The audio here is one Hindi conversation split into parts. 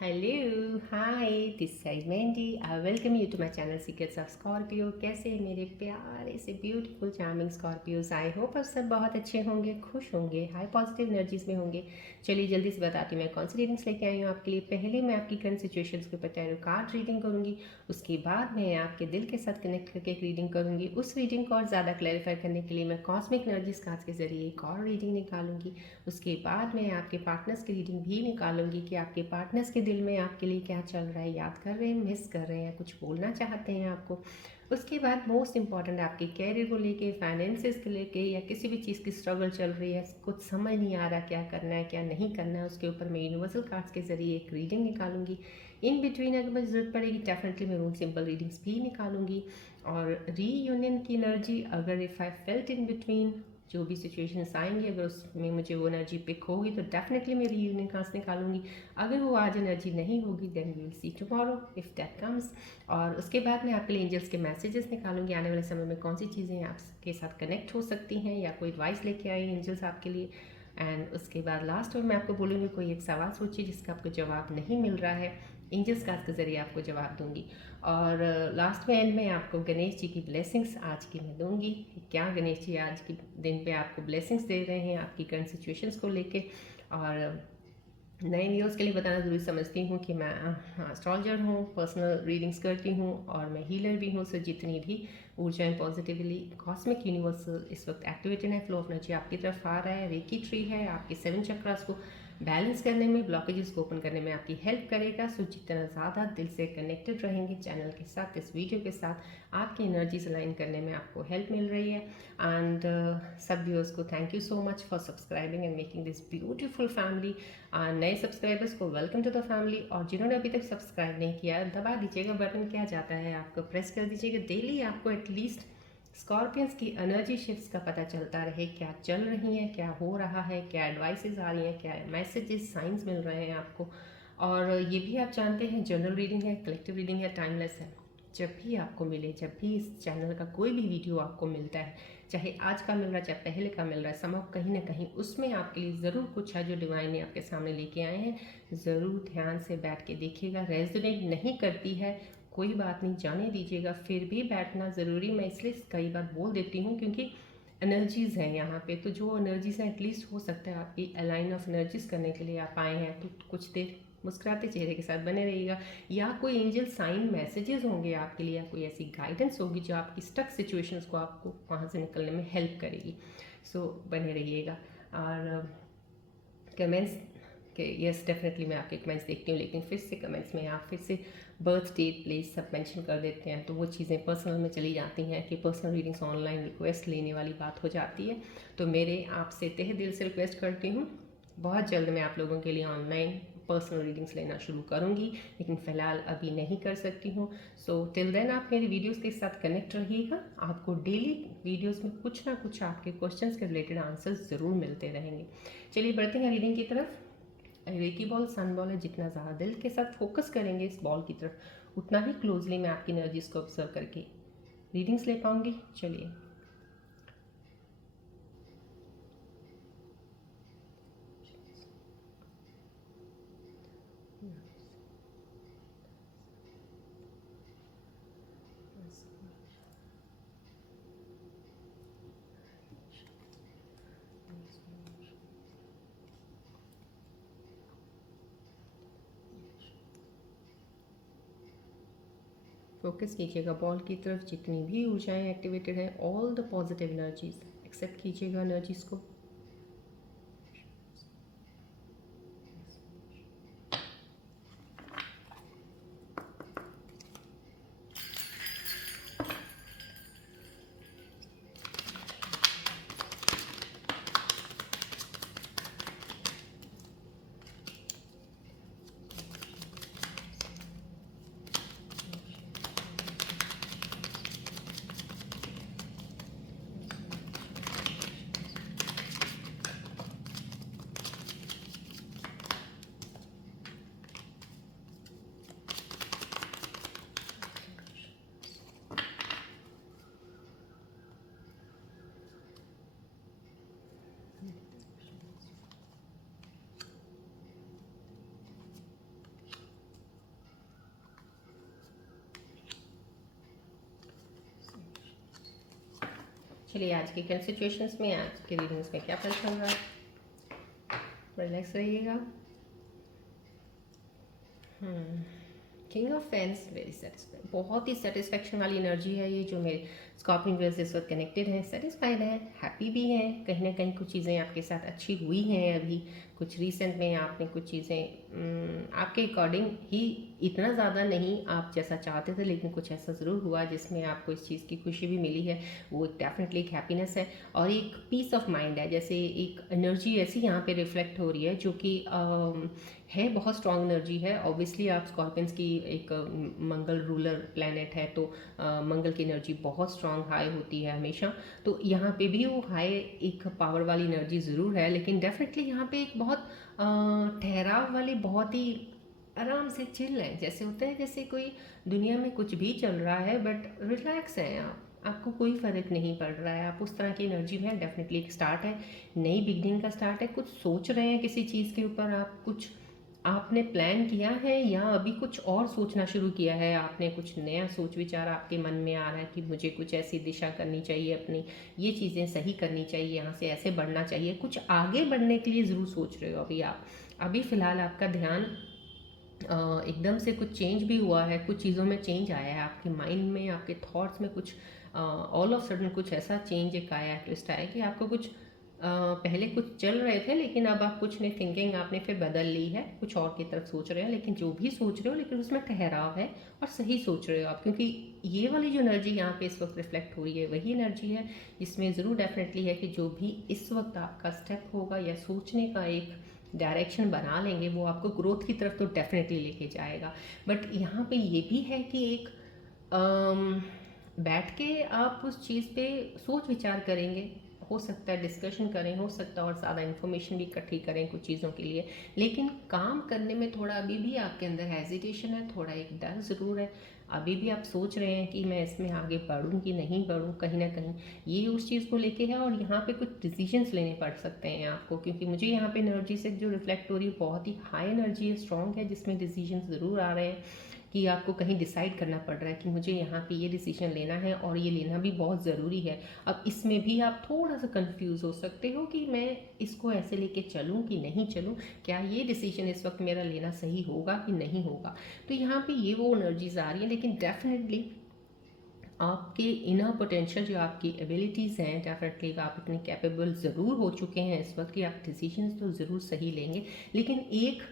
Hello hi this side Mandy. I welcome you to my channel secrets of Scorpio. कैसे हैं मेरे प्यारे से beautiful charming Scorpios. I hope आप सब बहुत अच्छे होंगे, खुश होंगे, हाई पॉजिटिव एनर्जीज में होंगे। चलिए जल्दी से बताती हूँ मैं कौन सी रीडिंग्स लेके आई हूँ आपके लिए। पहले मैं आपकी करंट सिचुएशंस के ऊपर टैरो कार्ड रीडिंग करूँगी। उसके बाद मैं आपके दिल के साथ कनेक्ट करके एक रीडिंग करूँगी। उस रीडिंग को और ज़्यादा क्लैरिफाई करने के लिए मैं कॉस्मिक एनर्जीज कार्ड्स के जरिए एक और रीडिंग निकालूंगी। उसके बाद मैं आपके पार्टनर्स की रीडिंग भी निकालूंगी कि आपके पार्टनर्स के दिल में आपके लिए क्या चल रहा है, याद कर रहे हैं, मिस कर रहे हैं, कुछ बोलना चाहते हैं आपको। उसके बाद मोस्ट इंपॉर्टेंट आपके कैरियर को लेके, फाइनेंसेस को लेके, या किसी भी चीज़ की स्ट्रगल चल रही है, कुछ समझ नहीं आ रहा क्या करना है क्या नहीं करना है, उसके ऊपर मैं यूनिवर्सल कार्ड्स के जरिए एक रीडिंग निकालूंगी। इन बिटवीन अगर मुझे ज़रूरत पड़ेगी डेफिनेटली मैं रूम सिंपल रीडिंग्स भी निकालूंगी। और रीयूनियन की एनर्जी, अगर if I felt in between, जो भी सिचुएशंस आएंगी, अगर उसमें मुझे वो एनर्जी पिक होगी तो डेफिनेटली मैं रीयूनियन कार्ड्स निकालूंगी। अगर वो आज एनर्जी नहीं होगी then we will see tomorrow if that comes. और उसके बाद मैं आपके लिए एंजल्स के मैसेजेस निकालूंगी, आने वाले समय में कौन सी चीज़ें आपके साथ कनेक्ट हो सकती हैं या कोई एडवाइस लेके आए एंजल्स आपके लिए। एंड उसके बाद लास्ट में मैं आपको बोलूँगी कोई एक सवाल सोचिए जिसका आपको जवाब नहीं मिल रहा है, एंजल्स कार्ड्स के ज़रिए आपको जवाब दूंगी। और लास्ट में एंड में आपको गणेश जी की ब्लेसिंग्स आज की मैं दूंगी। क्या गणेश जी आज के दिन पे आपको ब्लेसिंग्स दे रहे हैं आपकी करंट सिचुएशंस को लेके। और नए व्यूअर्स के लिए बताना ज़रूरी समझती हूँ कि मैं एस्ट्रोलॉजर हूँ, पर्सनल रीडिंग्स करती हूँ और मैं हीलर भी हूँ। सो जितनी भी ऊर्जाएं पॉजिटिवली कॉस्मिक यूनिवर्सल इस वक्त एक्टिवेटेड है, फ्लो ऑफ एनर्जी आपकी तरफ आ रहा है, रेकी ट्री है, आपके 7 चक्रास को बैलेंस करने में, ब्लॉकेजेस को ओपन करने में आपकी हेल्प करेगा। सो जितना ज़्यादा दिल से कनेक्टेड रहेंगे चैनल के साथ, इस वीडियो के साथ, आपकी एनर्जीज अलाइन करने में आपको हेल्प मिल रही है। एंड सब व्यूअर्स को thank you so much for subscribing and making this beautiful family. नए सब्सक्राइबर्स को वेलकम टू द फैमिली, और जिन्होंने अभी तक सब्सक्राइब नहीं किया दबा दीजिएगा बटन, क्या जाता है आपको, प्रेस कर दीजिएगा। डेली आपको एटलीस्ट स्कॉर्पियंस की एनर्जी शिफ्ट्स का पता चलता रहे, क्या चल रही हैं, क्या हो रहा है, क्या एडवाइसेस आ रही हैं, क्या मैसेजेस साइंस मिल रहे हैं आपको। और ये भी आप जानते हैं जनरल रीडिंग है, कलेक्टिव रीडिंग है, टाइमलेस है। जब भी आपको मिले, जब भी इस चैनल का कोई भी वीडियो आपको मिलता है, चाहे आज का मिल रहा है चाहे पहले का मिल रहा है, समझ कहीं ना कहीं उसमें आपके लिए ज़रूर कुछ है जो डिवाइन ने आपके सामने लेके आए हैं। ज़रूर ध्यान से बैठ के देखिएगा। रेजोनेट नहीं करती है कोई बात नहीं, जाने दीजिएगा, फिर भी बैठना ज़रूरी। मैं इसलिए कई बार बोल देती हूँ क्योंकि एनर्जीज़ हैं यहाँ पे, तो जो एनर्जीज़ हैं एटलीस्ट हो सकता है आपकी अलाइन ऑफ एनर्जीज़ करने के लिए आप आए हैं, तो कुछ देर मुस्कुराते चेहरे के साथ बने रहिएगा। या कोई एंजल साइन मैसेजेस होंगे आपके लिए, या कोई ऐसी गाइडेंस होगी जो आपकी स्टक सिचुएशंस को आपको वहाँ से निकलने में हेल्प करेगी। सो बने रहिएगा। और कमेंट्स के यस डेफिनेटली मैं आपके कमेंट्स देखती हूँ, लेकिन फिर से कमेंट्स में आप फिर से बर्थ डेट प्लेस सब मेंशन कर देते हैं, तो वो चीज़ें पर्सनल में चली जाती हैं कि पर्सनल रीडिंग्स ऑनलाइन रिक्वेस्ट लेने वाली बात हो जाती है। तो मेरे आपसे तहे दिल से रिक्वेस्ट करती हूँ, बहुत जल्द मैं आप लोगों के लिए ऑनलाइन पर्सनल रीडिंग्स लेना शुरू करूँगी, लेकिन फ़िलहाल अभी नहीं कर सकती हूँ। सो टिल देन आप मेरे वीडियोस के साथ कनेक्ट रहिएगा। आपको डेली वीडियोस में कुछ ना कुछ आपके क्वेश्चंस के रिलेटेड आंसर्स ज़रूर मिलते रहेंगे। चलिए बढ़ते हैं रीडिंग की तरफ। रेकी बॉल सन बॉल है, जितना ज़्यादा दिल के साथ फोकस करेंगे इस बॉल की तरफ, उतना ही क्लोजली मैं आपकी एनर्जीज को ऑब्जर्व करके रीडिंग्स ले पाऊँगी। चलिए फोकस कीजिएगा बॉल की तरफ, जितनी भी ऊर्जाएं एक्टिवेटेड हैं, all the positive energies accept कीजिएगा एनर्जीज को। चलिए आज के करंट सिचुएशंस में, आज के रीडिंग्स में क्या पता चल रहा है, रिलैक्स रहिएगा। King of fans, very satisfied, बहुत ही सेटिस्फैक्शन वाली एनर्जी है ये जो मेरे स्कॉर्पियन व्यूअर्स इस वक्त कनेक्टेड हैं, सेटिस्फाइड है, हैप्पी भी हैं, कहीं ना कहीं कुछ चीज़ें आपके साथ अच्छी हुई हैं अभी कुछ रिसेंट में, आपने कुछ चीज़ें आपके अकॉर्डिंग ही, इतना ज़्यादा नहीं आप जैसा चाहते थे, लेकिन कुछ ऐसा ज़रूर हुआ जिसमें आपको इस चीज़ की खुशी भी मिली है, वो डेफिनेटली एक हैप्पीनेस है और एक पीस ऑफ माइंड है। जैसे एक एनर्जी ऐसी यहाँ पे रिफ्लेक्ट हो रही है जो कि है बहुत स्ट्रॉन्ग एनर्जी है। ऑब्वियसली आप स्कॉर्पियंस की एक मंगल रूलर प्लैनेट है, तो मंगल की एनर्जी बहुत स्ट्रॉन्ग हाई होती है हमेशा, तो यहाँ पे भी वो हाई एक पावर वाली एनर्जी ज़रूर है, लेकिन डेफिनेटली यहाँ पे एक बहुत ठहराव वाली, बहुत ही आराम से चिल है, जैसे होता है जैसे कोई दुनिया में कुछ भी चल रहा है बट रिलैक्स हैं आप, आपको कोई फ़र्क नहीं पड़ रहा है, आप उस तरह की एनर्जी में। डेफिनेटली एक स्टार्ट है, नई बिगनिंग का स्टार्ट है, कुछ सोच रहे हैं किसी चीज़ के ऊपर, आप कुछ आपने प्लान किया है या अभी कुछ और सोचना शुरू किया है आपने, कुछ नया सोच विचार आपके मन में आ रहा है कि मुझे कुछ ऐसी दिशा करनी चाहिए अपनी, ये चीज़ें सही करनी चाहिए, यहाँ से ऐसे बढ़ना चाहिए, कुछ आगे बढ़ने के लिए ज़रूर सोच रहे हो अभी आप। अभी फ़िलहाल आपका ध्यान एकदम से कुछ चेंज भी हुआ है, कुछ चीज़ों में चेंज आया है आपके माइंड में, आपके थॉट्स में कुछ ऑल ऑफ सडन कुछ ऐसा चेंज एक आया, ट्विस्ट आया कि आपको कुछ पहले कुछ चल रहे थे लेकिन अब आप कुछ नहीं, थिंकिंग आपने फिर बदल ली है, कुछ और की तरफ सोच रहे हो, लेकिन जो भी सोच रहे हो लेकिन उसमें ठहराव है और सही सोच रहे हो आप, क्योंकि ये वाली जो एनर्जी यहाँ पे इस वक्त रिफ्लेक्ट हो रही है वही एनर्जी है जिसमें ज़रूर डेफिनेटली है कि जो भी इस वक्त आपका स्टेप होगा या सोचने का एक डायरेक्शन बना लेंगे वो आपको ग्रोथ की तरफ तो डेफिनेटली लेके जाएगा। बट यहाँ पे ये भी है कि एक बैठ के आप उस चीज़ पे सोच विचार करेंगे, हो सकता है डिस्कशन करें, हो सकता है और ज़्यादा इन्फॉर्मेशन भी इकट्ठी करें कुछ चीज़ों के लिए, लेकिन काम करने में थोड़ा अभी भी आपके अंदर हेजिटेशन है, थोड़ा एक डर ज़रूर है, अभी भी आप सोच रहे हैं कि मैं इसमें आगे बढ़ूँ कि नहीं बढ़ूँ, कहीं ना कहीं ये उस चीज़ को लेके है और यहाँ पे कुछ डिसीजंस लेने पड़ सकते हैं आपको, क्योंकि मुझे यहाँ पे एनर्जी से जो रिफ्लेक्ट हो रही है बहुत ही हाई एनर्जी है, स्ट्रॉन्ग है, जिसमें डिसीजंस ज़रूर आ रहे हैं कि आपको कहीं डिसाइड करना पड़ रहा है कि मुझे यहाँ पे ये डिसीजन लेना है और ये लेना भी बहुत ज़रूरी है। अब इसमें भी आप थोड़ा सा कंफ्यूज हो सकते हो कि मैं इसको ऐसे लेके चलूँ कि नहीं चलूँ, क्या ये डिसीजन इस वक्त मेरा लेना सही होगा कि नहीं होगा। तो यहाँ पे ये वो एनर्जीज आ रही हैं, लेकिन डेफिनेटली आपके इनर पोटेंशियल जो आपकी एबिलिटीज़ हैं, डेफिनेटली आप इतने कैपेबल ज़रूर हो चुके हैं इस वक्त कि आप डिसीजंस तो ज़रूर सही लेंगे, लेकिन एक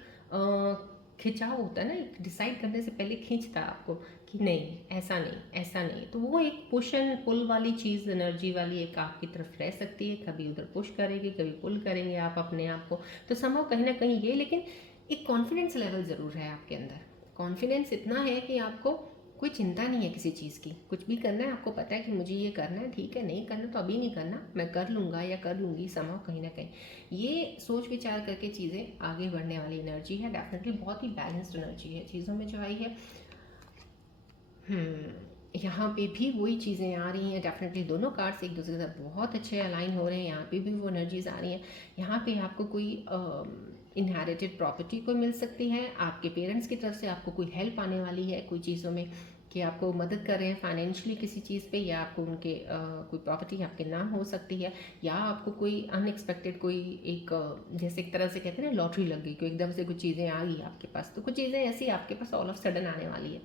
खिंचाव होता है ना, एक डिसाइड करने से पहले खींचता है आपको कि नहीं ऐसा नहीं ऐसा नहीं, तो वो एक पुश एंड पुल वाली चीज़, एनर्जी वाली एक आपकी तरफ रह सकती है, कभी उधर पुश करेंगे कभी पुल करेंगे आप अपने आप को, तो संभव कहीं ना कहीं ये, लेकिन एक कॉन्फिडेंस लेवल ज़रूर है आपके अंदर, कॉन्फिडेंस इतना है कि आपको कोई चिंता नहीं है किसी चीज़ की, कुछ भी करना है आपको पता है कि मुझे ये करना है, ठीक है, नहीं करना तो अभी नहीं करना, मैं कर लूँगा या कर लूँगी संभव कहीं ना कहीं, ये सोच विचार करके चीज़ें आगे बढ़ने वाली एनर्जी है, डेफिनेटली बहुत ही बैलेंस्ड एनर्जी है चीज़ों में जो आई है। यहाँ पे भी वही चीज़ें आ रही हैं, डेफिनेटली दोनों कार्ड्स एक दूसरे के साथ बहुत अच्छे अलाइन हो रहे हैं, यहाँ पे भी वो एनर्जीज आ रही हैं, यहाँ पे आपको कोई इनहेरिटेड प्रॉपर्टी को मिल सकती है, आपके पेरेंट्स की तरफ से आपको कोई हेल्प आने वाली है कोई चीज़ों में, कि आपको मदद कर रहे हैं फाइनेंशियली किसी चीज़ पे, या आपको उनके कोई प्रॉपर्टी आपके नाम हो सकती है, या आपको कोई अनएक्सपेक्टेड कोई एक जैसे एक तरह से कहते हैं ना लॉटरी लग गई, कोई एकदम से कुछ चीज़ें आ गई आपके पास, तो कुछ चीज़ें ऐसी आपके पास ऑल ऑफ सडन आने वाली है।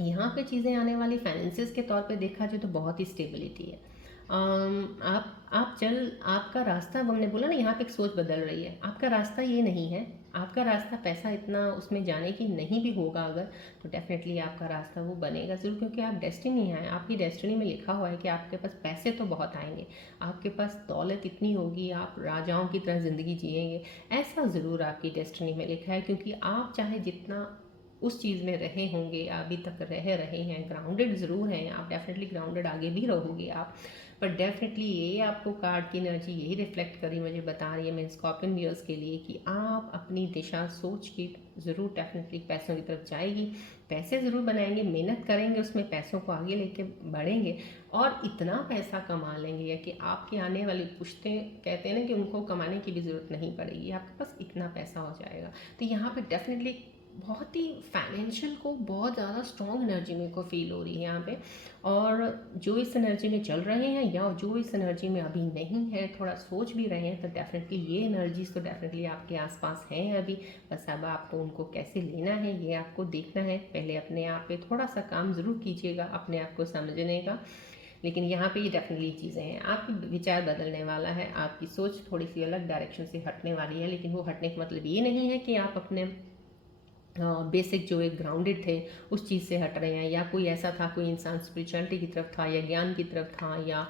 यहाँ पे चीज़ें आने वाली फाइनेंसिस के तौर पे देखा जाए तो बहुत ही स्टेबिलिटी है। आप चल आपका रास्ता, हमने बोला ना यहाँ पे एक सोच बदल रही है, आपका रास्ता ये नहीं है, आपका रास्ता पैसा इतना उसमें जाने की नहीं भी होगा अगर, तो डेफिनेटली आपका रास्ता वो बनेगा ज़रूर, क्योंकि आप डेस्टिनी हैं, आपकी डेस्टिनी में लिखा हुआ है कि आपके पास पैसे तो बहुत आएंगे, आपके पास दौलत इतनी होगी, आप राजाओं की तरह ज़िंदगी जिएंगे, ऐसा ज़रूर आपकी डेस्टिनी में लिखा है, क्योंकि आप चाहे जितना उस चीज़ में रहे होंगे, अभी तक रह रहे हैं, ग्राउंडेड ज़रूर हैं आप, डेफिनेटली ग्राउंडेड आगे भी रहोगे आप, पर डेफिनेटली ये आपको कार्ड की एनर्जी यही रिफ्लेक्ट करी मुझे बता रही है मेरे स्कॉर्पियन व्यूअर्स के लिए कि आप अपनी दिशा सोच की ज़रूर डेफिनेटली पैसों की तरफ जाएगी, पैसे ज़रूर बनाएंगे, मेहनत करेंगे, उसमें पैसों को आगे लेके बढ़ेंगे और इतना पैसा कमा लेंगे कि आपकी आने वाली पुश्तें कहते हैं ना कि उनको कमाने की भी ज़रूरत नहीं पड़ेगी, आपके पास इतना पैसा हो जाएगा। तो यहाँ पर डेफिनेटली बहुत ही फाइनेंशियल को बहुत ज़्यादा स्ट्रॉन्ग एनर्जी मेरे को फील हो रही है यहाँ पे। और जो इस एनर्जी में चल रहे हैं या जो इस एनर्जी में अभी नहीं है, थोड़ा सोच भी रहे हैं, तो डेफिनेटली ये एनर्जीज तो डेफिनेटली आपके आसपास हैं अभी। बस अब आपको उनको कैसे लेना है ये आपको देखना है। पहले अपने आप पे थोड़ा सा काम ज़रूर कीजिएगा, अपने आप को समझने का। लेकिन यहाँ पे ये डेफिनेटली चीज़ें हैं, आपकी विचार बदलने वाला है, आपकी सोच थोड़ी सी अलग डायरेक्शन से हटने वाली है। लेकिन वो हटने का मतलब ये नहीं है कि आप अपने बेसिक जो एक ग्राउंडेड थे उस चीज़ से हट रहे हैं, या कोई ऐसा था, कोई इंसान स्पिरिचुअलिटी की तरफ था या ज्ञान की तरफ था या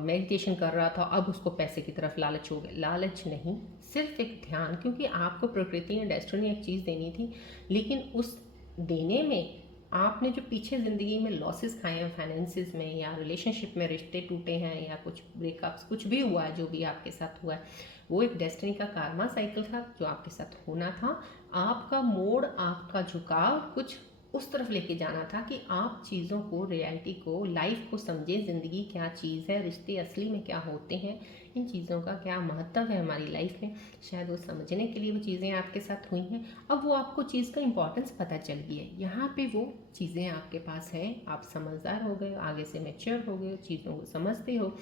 मेडिटेशन कर रहा था, अब उसको पैसे की तरफ लालच हो गया। लालच नहीं, सिर्फ एक ध्यान। क्योंकि आपको प्रकृति ने, डेस्टिनी एक चीज़ देनी थी, लेकिन उस देने में आपने जो पीछे ज़िंदगी में लॉसेस खाए हैं, फाइनेंसिस में या रिलेशनशिप में रिश्ते टूटे हैं या कुछ ब्रेकअप्स, कुछ भी हुआ है, जो भी आपके साथ हुआ है, वो एक डेस्टिनी का कार्मा साइकिल था जो आपके साथ होना था। आपका मोड़, आपका झुकाव कुछ उस तरफ लेके जाना था कि आप चीज़ों को, रियलिटी को, लाइफ को समझें। ज़िंदगी क्या चीज़ है, रिश्ते असली में क्या होते हैं, इन चीज़ों का क्या महत्व है हमारी लाइफ में, शायद वो समझने के लिए वो चीज़ें आपके साथ हुई हैं। अब वो आपको चीज़ का इम्पोर्टेंस पता चल गई है, यहाँ पे वो चीज़ें आपके पास हैं, आप समझदार हो गए, आगे से मैच्योर हो गए, चीज़ों को समझते हो।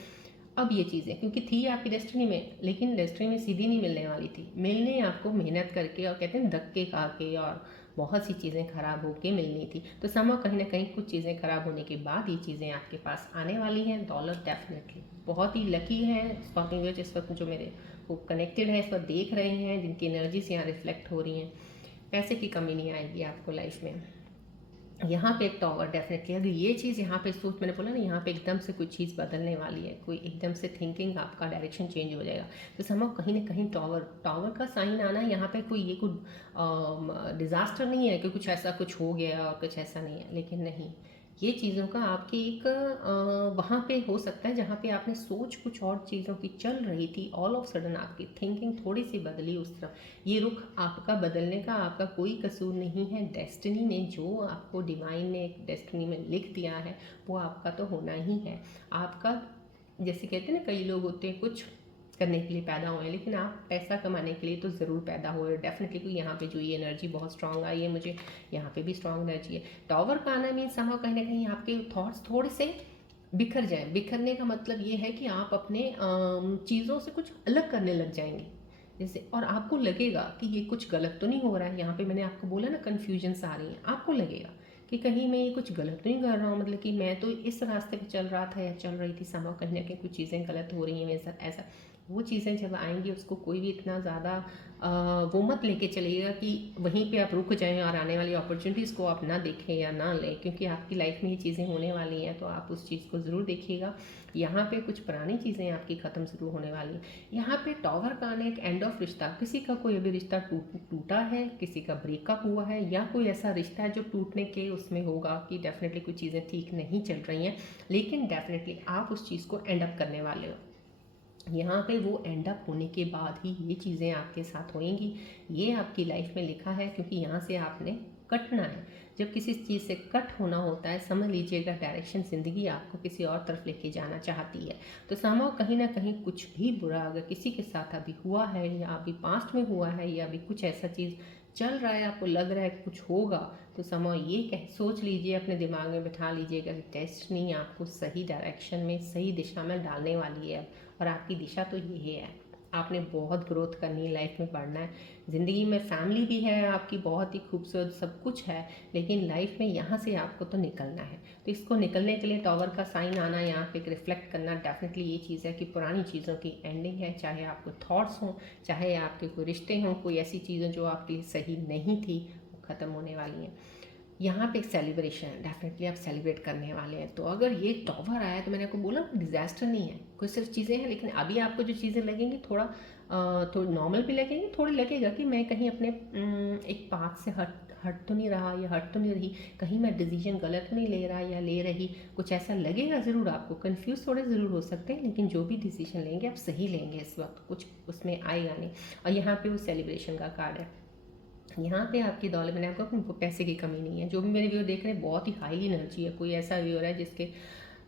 अब ये चीज़ें क्योंकि थी आपकी डेस्टिनी में, लेकिन डेस्टिनी में सीधी नहीं मिलने वाली थी, मिलने आपको मेहनत करके और कहते हैं धक्के खा के और बहुत सी चीज़ें ख़राब होके मिलनी थी। तो समय कहीं ना कहीं कुछ चीज़ें ख़राब होने के बाद ये चीज़ें आपके पास आने वाली हैं। दौलत डेफिनेटली बहुत ही लकी है स्कॉर्पियो जिस वक्त जो मेरे को कनेक्टेड है, इस वक्त देख रहे हैं, जिनकी एनर्जीज यहाँ रिफ्लेक्ट हो रही हैं। पैसे की कमी नहीं आएगी आपको लाइफ में। यहाँ पे एक टॉवर डेफिनेटली, अगर ये चीज़ यहाँ पे सोच, मैंने बोला ना, यहाँ पे एकदम से कोई चीज़ बदलने वाली है, कोई एकदम से थिंकिंग, आपका डायरेक्शन चेंज हो जाएगा। तो समझो कहीं ना कहीं टॉवर, टॉवर का साइन आना यहाँ पे कोई, ये कोई डिज़ास्टर नहीं है कि कुछ ऐसा कुछ हो गया और कुछ ऐसा नहीं है, लेकिन नहीं, ये चीज़ों का आपकी एक वहाँ पे हो सकता है जहाँ पे आपने सोच कुछ और चीज़ों की चल रही थी, ऑल ऑफ सडन आपकी थिंकिंग थोड़ी सी बदली उस तरफ। ये रुख आपका बदलने का आपका कोई कसूर नहीं है, डेस्टिनी ने जो आपको, डिवाइन ने एक डेस्टिनी में लिख दिया है, वो आपका तो होना ही है। आपका, जैसे कहते हैं ना, कई लोग होते हैं कुछ करने के लिए पैदा हुए हैं, लेकिन आप पैसा कमाने के लिए तो ज़रूर पैदा हुए डेफिनेटली। क्योंकि यहाँ पे जो ये एनर्जी बहुत स्ट्रांग आई है मुझे, यहाँ पे भी स्ट्रांग एनर्जी है। टॉवर का आना मीन समहाउ कहीं ना कहीं आपके थॉट्स थोड़े से बिखर जाए। बिखरने का मतलब ये है कि आप अपने चीज़ों से कुछ अलग करने लग जाएंगे जैसे, और आपको लगेगा कि ये कुछ गलत तो नहीं हो रहा है। यहाँ पे मैंने आपको बोला ना, कन्फ्यूजन्स आ रही हैं, आपको लगेगा कि कहीं मैं ये कुछ गलत तो नहीं कर रहा हूँ, मतलब कि मैं तो इस रास्ते पे चल रहा था या चल रही थी, समां कहीं ना कहीं कुछ चीज़ें गलत हो रही हैं मेरे साथ, ऐसा। वो चीज़ें जब आएंगी, उसको कोई भी इतना ज़्यादा वो मत लेके चलिएगा कि वहीं पे आप रुक जाएं और आने वाली अपॉर्चुनिटीज़ को आप ना देखें या ना लें, क्योंकि आपकी लाइफ में ये चीज़ें होने वाली हैं, तो आप उस चीज़ को ज़रूर देखिएगा। यहाँ पे कुछ पुरानी चीज़ें आपकी ख़त्म ज़रूर होने वाली हैं। यहाँ पे टॉवर का आने एक एंड ऑफ रिश्ता, किसी का कोई अभी रिश्ता टूटा है, किसी का ब्रेकअप हुआ है, या कोई ऐसा रिश्ता है जो टूटने के उसमें होगा कि डेफिनेटली कुछ चीज़ें ठीक नहीं चल रही हैं, लेकिन डेफिनेटली आप उस चीज़ को एंड अप करने वाले हो। यहाँ पे वो एंड अप होने के बाद ही ये चीज़ें आपके साथ होएंगी, ये आपकी लाइफ में लिखा है, क्योंकि यहाँ से आपने कटना है। जब किसी चीज़ से कट होना होता है, समझ लीजिएगा डायरेक्शन ज़िंदगी आपको किसी और तरफ लेके जाना चाहती है। तो समाव कहीं ना कहीं कुछ भी बुरा अगर किसी के साथ अभी हुआ है, या अभी पास्ट में हुआ है, या अभी कुछ ऐसा चीज़ चल रहा है, आपको लग रहा है कुछ होगा, तो समाव ये सोच लीजिए, अपने दिमाग में बिठा लीजिएगा कि डेस्टिनी आपको सही डायरेक्शन में, सही दिशा में डालने वाली है। और आपकी दिशा तो यही है, आपने बहुत ग्रोथ करनी है, लाइफ में बढ़ना है। ज़िंदगी में फैमिली भी है आपकी, बहुत ही खूबसूरत सब कुछ है, लेकिन लाइफ में यहाँ से आपको तो निकलना है। तो इसको निकलने के लिए टॉवर का साइन आना, यहाँ पे एक रिफ्लेक्ट करना, डेफिनेटली ये चीज़ है कि पुरानी चीज़ों की एंडिंग है, चाहे आपको थॉट्स हों, चाहे आपके कोई रिश्ते हों, कोई ऐसी चीज़ें जो आपके लिए सही नहीं थी, वो ख़त्म होने वाली हैं। यहाँ पे एक सेलिब्रेशन है, डेफिनेटली आप सेलिब्रेट करने वाले हैं। तो अगर ये टॉवर आया, तो मैंने आपको बोला डिज़ास्टर नहीं है, कोई सिर्फ चीज़ें हैं, लेकिन अभी आपको जो चीज़ें लगेंगी थोड़ा तो नॉर्मल भी लगेंगी, थोड़ी लगेगा कि मैं कहीं अपने एक पाथ से हट हट तो नहीं रहा या हट तो नहीं रही, कहीं मैं डिसीजन गलत तो नहीं ले रहा या ले रही, कुछ ऐसा लगेगा ज़रूर आपको। कन्फ्यूज़ थोड़े ज़रूर हो सकते हैं, लेकिन जो भी डिसीजन लेंगे आप सही लेंगे, इस वक्त कुछ उसमें आएगा नहीं। और यहाँ पे वो सेलिब्रेशन का कार्ड है। यहाँ पे आपकी दौलत, मैंने आपको पैसे की कमी नहीं है। जो भी मेरे व्यूअर देख रहे हैं, बहुत ही हाईली एनर्जी है, कोई ऐसा व्यूअर है जिसके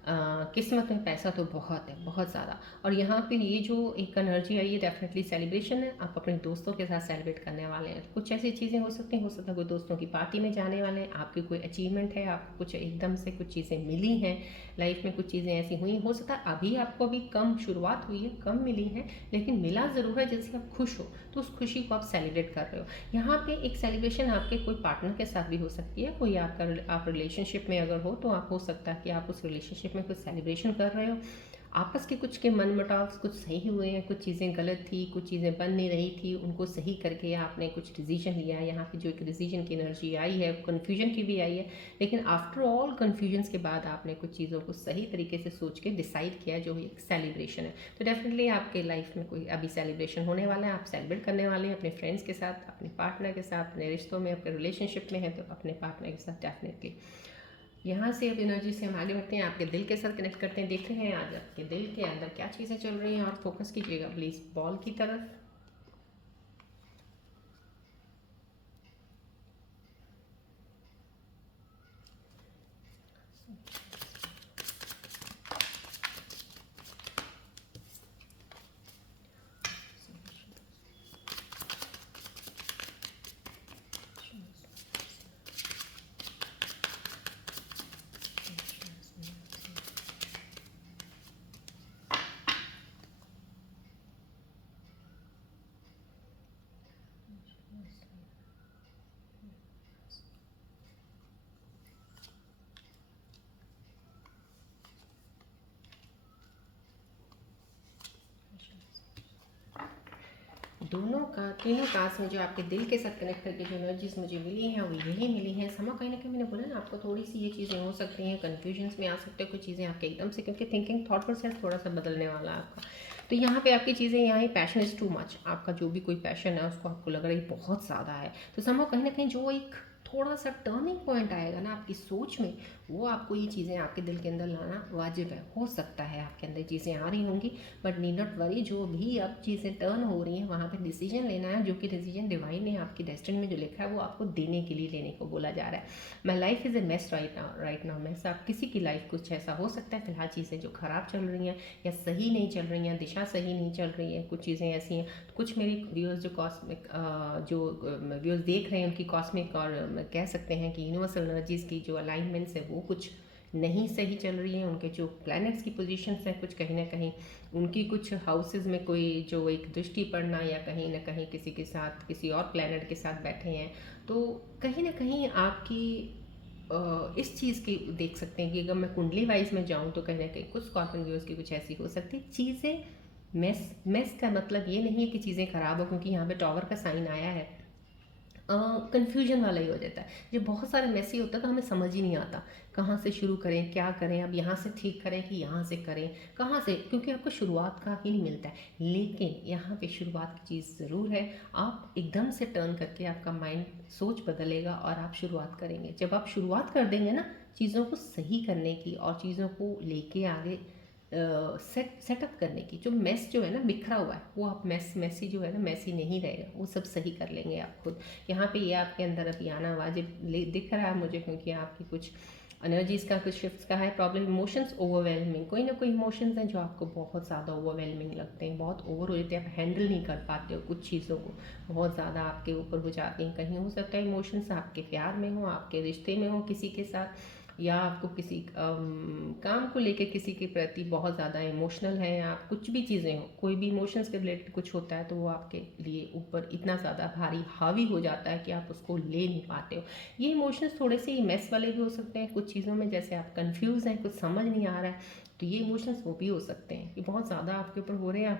किस्मत में पैसा तो बहुत है, बहुत ज़्यादा। और यहाँ पे ये जो एक एनर्जी आई है, डेफिनेटली सेलिब्रेशन है। आप अपने दोस्तों के साथ सेलिब्रेट करने वाले हैं। कुछ ऐसी चीज़ें हो सकती हैं, हो सकता है कोई दोस्तों की पार्टी में जाने वाले हैं, आपकी कोई अचीवमेंट है, आपको कुछ एकदम से कुछ चीज़ें मिली हैं, लाइफ में कुछ चीज़ें ऐसी हुई, हो सकता है अभी आपको अभी कम शुरुआत हुई है, कम मिली है, लेकिन मिला ज़रूर है जिससे आप खुश हो, तो उस खुशी को आप सेलिब्रेट कर रहे हो। यहाँ पे एक सेलिब्रेशन आपके कोई पार्टनर के साथ भी हो सकती है, कोई आप रिलेशनशिप में अगर हो तो आप हो सकता है कि आप उस रिलेशनशिप में कुछ सेलिब्रेशन कर रहे हो। आपस के कुछ के मनमुटाव कुछ सही हुए हैं, कुछ चीज़ें गलत थी, कुछ चीज़ें बन नहीं रही थी, उनको सही करके आपने कुछ डिसीजन लिया है। यहाँ पे जो एक डिसीजन की एनर्जी आई है, कन्फ्यूजन की भी आई है, लेकिन आफ्टर ऑल कन्फ्यूजन्स के बाद आपने कुछ चीज़ों को सही तरीके से सोच के डिसाइड किया, जो एक सेलिब्रेशन है। तो डेफिनेटली आपके लाइफ में कोई अभी सेलिब्रेशन होने वाला है, आप सेलिब्रेट करने वाले हैं अपने फ्रेंड्स के साथ, अपने पार्टनर के साथ, अपने रिश्तों में, अपने रिलेशनशिप में है तो अपने पार्टनर के साथ डेफिनेटली। यहाँ से अब एनर्जी से हम आगे बढ़ते हैं, आपके दिल के साथ कनेक्ट करते हैं, देखते हैं आज आपके दिल के अंदर क्या चीज़ें चल रही हैं। और फोकस कीजिएगा प्लीज़ बॉल की तरफ। तीनों कार्ड्स में जो आपके दिल के साथ कनेक्ट करके जो एनर्जीज मुझे मिली हैं वो यही मिली हैं। समा कहीं ना कहीं मैंने बोला ना, आपको थोड़ी सी ये चीज़ें हो सकती हैं, कन्फ्यूजन्स में आ सकते हो कुछ चीज़ें आपके एकदम से, क्योंकि थिंकिंग थॉट प्रोसेस थोड़ा सा बदलने वाला है आपका। तो यहाँ पे आपकी चीज़ें, यहाँ ही पैशन इज़ टू मच, आपका जो भी कोई पैशन है उसको आपको लग रहा है बहुत ज़्यादा है। तो समा कहीं ना कहीं जो एक थोड़ा सा टर्निंग पॉइंट आएगा ना आपकी सोच में, वो आपको ये चीज़ें आपके दिल के अंदर लाना वाजिब है। हो सकता है आपके अंदर चीज़ें आ रही होंगी, बट नीड नॉट वरी, जो भी अब चीज़ें टर्न हो रही हैं वहाँ पे डिसीजन लेना है, जो कि डिसीजन डिवाइन ने आपकी डेस्टिनी में जो लिखा है वो आपको देने के लिए लेने को बोला जा रहा है। My life is a mess right now mess. आप किसी की लाइफ कुछ ऐसा हो सकता है, फिलहाल चीज़ें जो ख़राब चल रही हैं या सही नहीं चल रही हैं, दिशा सही नहीं चल रही है, कुछ चीज़ें ऐसी हैं। कुछ मेरे व्यूअर्स जो कॉस्मिक जो व्यूअर्स देख रहे हैं उनकी कॉस्मिक और कह सकते हैं कि यूनिवर्सल एनर्जीज़ की जो अलाइनमेंट्स है वो कुछ नहीं सही चल रही है। उनके जो प्लैनेट्स की पोजीशंस हैं कुछ कहीं ना कहीं उनकी कुछ हाउसेस में कोई जो एक दृष्टि पड़ना या कहीं ना कहीं किसी के साथ किसी और प्लैनेट के साथ बैठे हैं, तो कहीं ना कहीं आपकी इस चीज़ की देख सकते हैं कि अगर मैं कुंडली वाइज में जाऊँ तो कहीं ना कहीं कुछ स्कॉर्पियन व्यूअर्स की कुछ ऐसी हो सकती चीज़ें। मेस का मतलब ये नहीं है कि चीज़ें ख़राब हो, क्योंकि यहाँ पे टॉवर का साइन आया है। कन्फ्यूजन वाला ही हो जाता है। जब बहुत सारे मैसी होता है तो हमें समझ ही नहीं आता कहाँ से शुरू करें, क्या करें, अब यहाँ से ठीक करें कि यहाँ से करें, कहाँ से, क्योंकि आपको शुरुआत का ही नहीं मिलता है। लेकिन यहाँ पे शुरुआत की चीज़ ज़रूर है। आप एकदम से टर्न करके आपका माइंड सोच बदलेगा और आप शुरुआत करेंगे। जब आप शुरुआत कर देंगे ना चीज़ों को सही करने की और चीज़ों को लेके आगे सेटअप करने की, जो मेस जो है ना बिखरा हुआ है वो आप मेसी जो है ना मेसी नहीं रहेगा, वो सब सही कर लेंगे आप खुद। यहाँ पे ये आपके अंदर अभी आना वाजिब दिख रहा है मुझे, क्योंकि आपकी कुछ एनर्जीज का कुछ शिफ्ट्स का है प्रॉब्लम। इमोशंस ओवरवेलमिंग, कोई ना कोई इमोशंस हैं जो आपको बहुत ज़्यादा ओवरवेलमिंग लगते हैं, बहुत ओवर हो जाते हैं, आप हैंडल नहीं कर पाते हो कुछ चीज़ों को, बहुत ज़्यादा आपके ऊपर हो जाती हैं। कहीं हो सकता है इमोशंस आपके प्यार में हो, आपके रिश्ते में हो किसी के साथ, या आपको किसी काम को लेके किसी के प्रति बहुत ज़्यादा इमोशनल है, आप कुछ भी चीज़ें हो, कोई भी इमोशंस के रिलेटेड कुछ होता है तो वो आपके लिए ऊपर इतना ज़्यादा भारी हावी हो जाता है कि आप उसको ले नहीं पाते हो। ये इमोशंस थोड़े से मेस वाले भी हो सकते हैं कुछ चीज़ों में, जैसे आप कंफ्यूज हैं, कुछ समझ नहीं आ रहा है, तो ये इमोशंस वो भी हो सकते हैं कि बहुत ज़्यादा आपके ऊपर हो रहे हैं,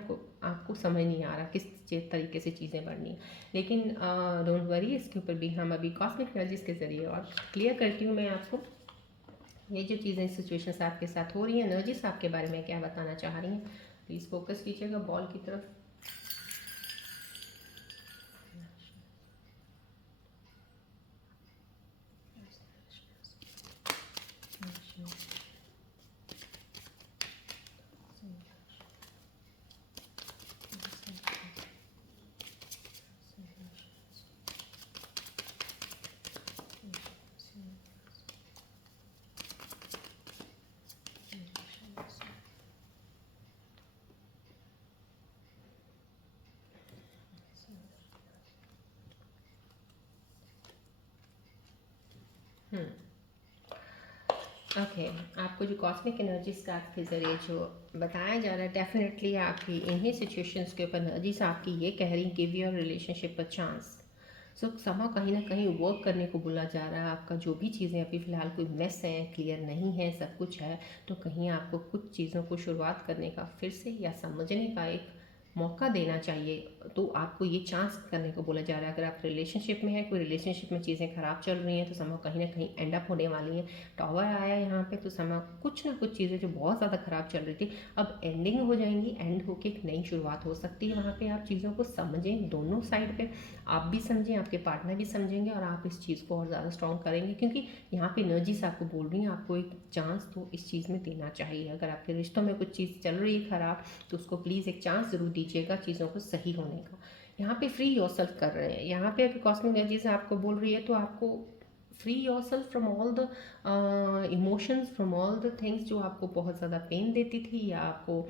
आपको समझ नहीं आ रहा किस तरीके से चीज़ें बढ़नी है। लेकिन डोंट वरी, इसके ऊपर भी हम अभी कॉस्मिक एनर्जीज के ज़रिए और क्लियर करती हूँ मैं आपको ये जो चीज़ें सिचुएशंस आपके साथ हो रही हैं, एनर्जीज आपके बारे में क्या बताना चाह रही हैं। प्लीज़ फोकस कीजिएगा बॉल की तरफ। हम्म। ओके, आपको जो कॉस्मिक एनर्जीज का के ज़रिए जो बताया जा रहा है, डेफिनेटली आपकी इन्हीं सिचुएशंस के ऊपर एनर्जीज आपकी ये कह रही give your relationship a chance. So समां कहीं ना कहीं वर्क करने को बोला जा रहा है। आपका जो भी चीज़ें अभी फ़िलहाल कोई मेस है, क्लियर नहीं है, सब कुछ है, तो कहीं आपको कुछ चीज़ों को शुरुआत करने का फिर से या समझने का एक मौका देना चाहिए। तो आपको ये चांस करने को बोला जा रहा है। अगर आप रिलेशनशिप में हैं, कोई रिलेशनशिप में चीज़ें ख़राब चल रही हैं, तो समय कहीं ना कहीं एंड अप होने वाली हैं। टॉवर आया यहाँ पे, तो समय कुछ ना कुछ चीज़ें जो बहुत ज़्यादा ख़राब चल रही थी अब एंडिंग हो जाएंगी। एंड होके एक नई शुरुआत हो सकती है। वहाँ पे आप चीज़ों को समझें, दोनों साइड पे आप भी समझें, आपके पार्टनर भी समझेंगे, और आप इस चीज़ को और ज़्यादा स्ट्रॉन्ग करेंगे। क्योंकि यहाँ पे एनर्जीज आपको बोल रही हैं आपको एक चांस तो इस चीज़ में देना चाहिए। अगर आपके रिश्तों में कुछ चीज़ चल रही है ख़राब, तो उसको प्लीज़ एक चांस ज़रूर दीजिएगा चीज़ों को सही होने का। यहाँ पे फ्री योरसेल्फ कर रहे हैं। यहाँ पे अगर कॉस्मिक एनर्जीज आपको बोल रही है, तो आपको free yourself from all the emotions, from all the things जो आपको बहुत ज़्यादा पेन देती थी, या आपको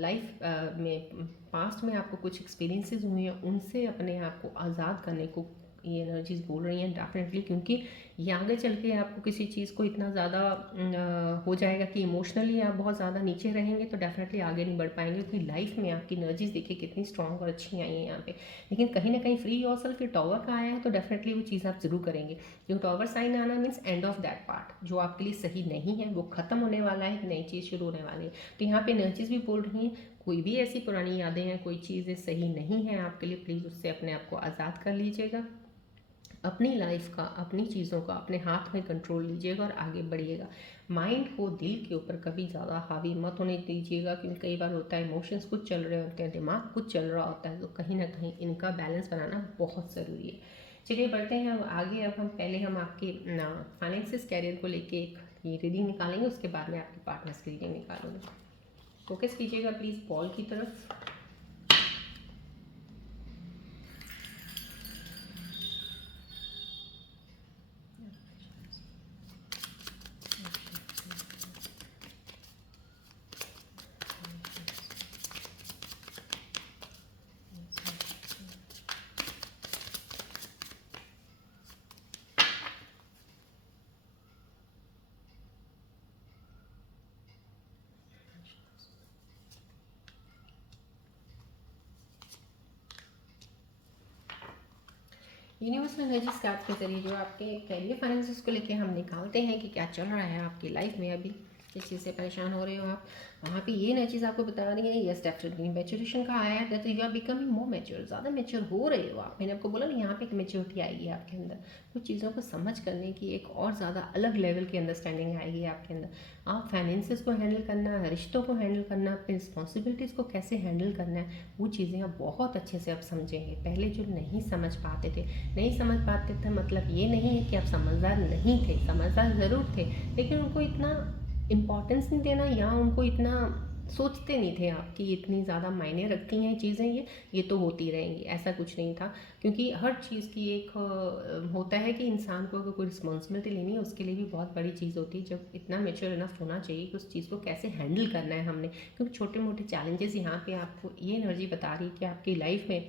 लाइफ में पास्ट में आपको कुछ एक्सपीरियंसेस हुए हैं, उनसे अपने आप को आज़ाद करने को ये एनर्जीज बोल रही हैं डेफिनेटली। क्योंकि ये आगे चल के आपको किसी चीज़ को इतना ज़्यादा हो जाएगा कि इमोशनली आप बहुत ज़्यादा नीचे रहेंगे, तो डेफिनेटली आगे नहीं बढ़ पाएंगे। क्योंकि लाइफ में आपकी एनर्जीज देखिए कितनी स्ट्रॉन्ग और अच्छी आई हैं यहाँ पे। लेकिन कहीं ना कहीं फ्री योरसेल्फ फिर टॉवर का आया है, तो डेफिनेटली वो चीज़ आप जरूर करेंगे। जो टॉवर साइन आना means end of that part जो आपके लिए सही नहीं है, वो खत्म होने वाला है, एक नई चीज़ शुरू होने वाली है। तो यहाँ पे एनर्जीज भी बोल रही हैं कोई भी ऐसी पुरानी यादें हैं, कोई चीज़ें सही नहीं है आपके लिए, प्लीज़ उससे अपने आप को आज़ाद कर लीजिएगा। अपनी लाइफ का, अपनी चीज़ों का अपने हाथ में कंट्रोल लीजिएगा और आगे बढ़िएगा। माइंड को दिल के ऊपर कभी ज़्यादा हावी मत होने दीजिएगा। क्योंकि कई बार होता है इमोशंस कुछ चल रहे होते हैं, दिमाग कुछ चल रहा होता है, तो कहीं ना कहीं इनका बैलेंस बनाना बहुत ज़रूरी है। चलिए बढ़ते हैं हम आगे। अब हम पहले हम आपके फाइनेंसिस कैरियर को लेके एक ये रीडिंग निकालेंगे, उसके बाद में आपके पार्टनर्स की रीडिंग निकालूंगी। फोकस कीजिएगा प्लीज़ बॉल की तरफ। यूनिवर्सल एनर्जी कार्ड के जरिए जो आपके कैरियर फाइनेंसेस को लेके हम निकालते हैं कि क्या चल रहा है आपकी लाइफ में, अभी किस चीज़ से परेशान हो रहे हो आप, वहाँ पे ये एनर्जीज आपको बता रही है यस डेफिनेटली मैच्योरेशन का आया है, that you are becoming more mature, ज़्यादा मैच्योर हो रहे हो आप। मैंने आपको बोला ना यहाँ पे एक मैच्योरिटी आएगी आपके अंदर, कुछ चीज़ों को समझ करने की एक और ज़्यादा अलग लेवल की अंडरस्टैंडिंग आएगी आपके अंदर। आप फाइनेंसेस को हैंडल करना, रिश्तों को हैंडल करना, अपनी रिस्पॉन्सिबिलिटीज़ को कैसे हैंडल करना है, वो चीज़ें आप बहुत अच्छे से आप समझेंगे। पहले जो नहीं समझ पाते थे, नहीं समझ पाते थे मतलब ये नहीं है कि आप समझदार नहीं थे, समझदार ज़रूर थे, लेकिन उनको इतना इम्पोर्टेंस नहीं देना, या उनको इतना सोचते नहीं थे आप कि इतनी ज़्यादा मायने रखती हैं चीज़ें, ये तो होती रहेंगी, ऐसा कुछ नहीं था। क्योंकि हर चीज़ की एक होता है कि इंसान को अगर कोई रिस्पॉन्सिबिलिटी लेनी है, उसके लिए भी बहुत बड़ी चीज़ होती है, जब इतना मेच्योर इनफ होना चाहिए कि उस चीज़ को कैसे हैंडल करना है हमने। क्योंकि छोटे मोटे चैलेंजेस यहाँ पे आपको ये एनर्जी बता रही है कि आपकी लाइफ में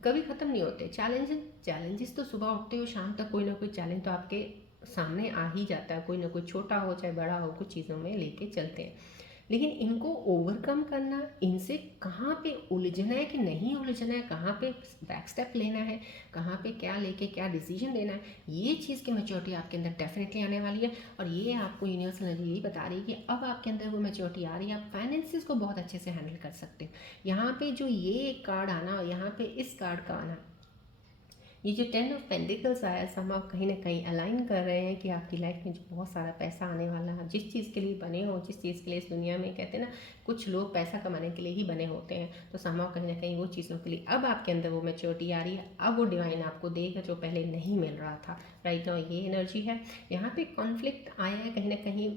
कभी ख़त्म नहीं होते चैलेंजेस तो सुबह उठते हो शाम तक कोई ना कोई चैलेंज तो आपके सामने आ ही जाता है, कोई ना कोई छोटा हो चाहे बड़ा हो, कुछ चीज़ों में लेके चलते हैं। लेकिन इनको ओवरकम करना, इनसे कहाँ पे उलझना है कि नहीं उलझना है, कहाँ पे बैक स्टेप लेना है, कहाँ पे क्या लेके क्या डिसीजन लेना है, ये चीज़ की मैच्योरिटी आपके अंदर डेफिनेटली आने वाली है। और ये आपको यूनिवर्सल एनर्जी यही बता रही है कि अब आपके अंदर वो मैच्योरिटी आ रही है, आप फाइनेंसिस को बहुत अच्छे से हैंडल कर सकते हो। यहाँ पे जो ये कार्ड आना, यहाँ पे इस कार्ड का आना, ये जो 10 ऑफ पेंटिकल्स आया, सब आप कहीं ना कहीं अलाइन कर रहे हैं कि आपकी लाइफ में जो बहुत सारा पैसा आने वाला है, जिस चीज़ के लिए बने हो, जिस चीज़ के लिए इस दुनिया में कहते हैं ना कुछ लोग पैसा कमाने के लिए ही बने होते हैं, तो समाव कहीं ना कहीं वो चीज़ों के लिए अब आपके अंदर वो मैच्योरिटी आ रही है। अब वो डिवाइन आपको देगा जो पहले नहीं मिल रहा था। राइट नाउ ये एनर्जी है। यहाँ पे कॉन्फ्लिक्ट आया है कहीं ना कहीं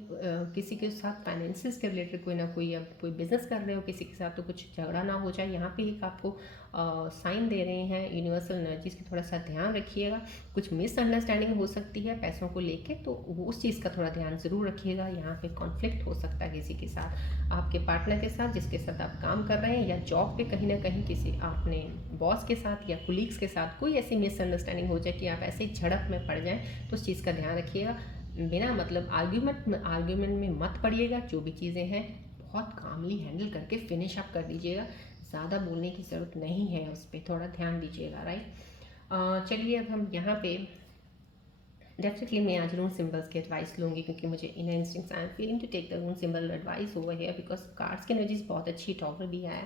किसी के साथ फाइनेंसिस के रिलेटेड, कोई ना कोई अब कोई बिजनेस कर रहे हो किसी के साथ, तो कुछ झगड़ा ना हो जाए। यहाँ पे एक आपको साइन दे रहे हैं यूनिवर्सल एनर्जीज की, थोड़ा सा ध्यान रखिएगा। कुछ मिसअंडरस्टैंडिंग हो सकती है पैसों को लेके, तो उस चीज़ का थोड़ा ध्यान ज़रूर रखिएगा। यहाँ पे कॉन्फ्लिक्ट हो सकता है किसी के साथ, आपके पार्टनर के साथ जिसके साथ आप काम कर रहे हैं, या जॉब पे कहीं ना कहीं किसी आपने बॉस के साथ या कुलीग्स के साथ कोई ऐसी मिसअंडरस्टैंडिंग हो जाए कि आप ऐसे ही झड़प में पड़ जाएँ, तो उस चीज़ का ध्यान रखिएगा। बिना मतलब आर्ग्यूमेंट में मत पड़िएगा। जो भी चीज़ें हैं बहुत कामली हैंडल करके फिनिश अप कर दीजिएगा। ज़्यादा बोलने की ज़रूरत नहीं है, उस पर थोड़ा ध्यान दीजिएगा, राइट। चलिए अब हम यहाँ पे डेफिनेटली मैं आज रून सिंबल्स की एडवाइस लूँगी, क्योंकि मुझे इन instincts I am feeling to take the rune symbol advice over here, because cards की एनर्जीज बहुत अच्छी, टॉवर भी आया।